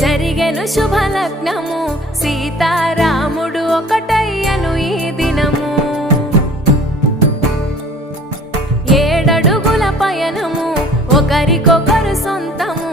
జరిగెను శుభలగ్నము సీతారాముడు ఒకటయ్యను ఈ దినము ఏడడుగుల పయనము ఒకరికొకరు సొంతము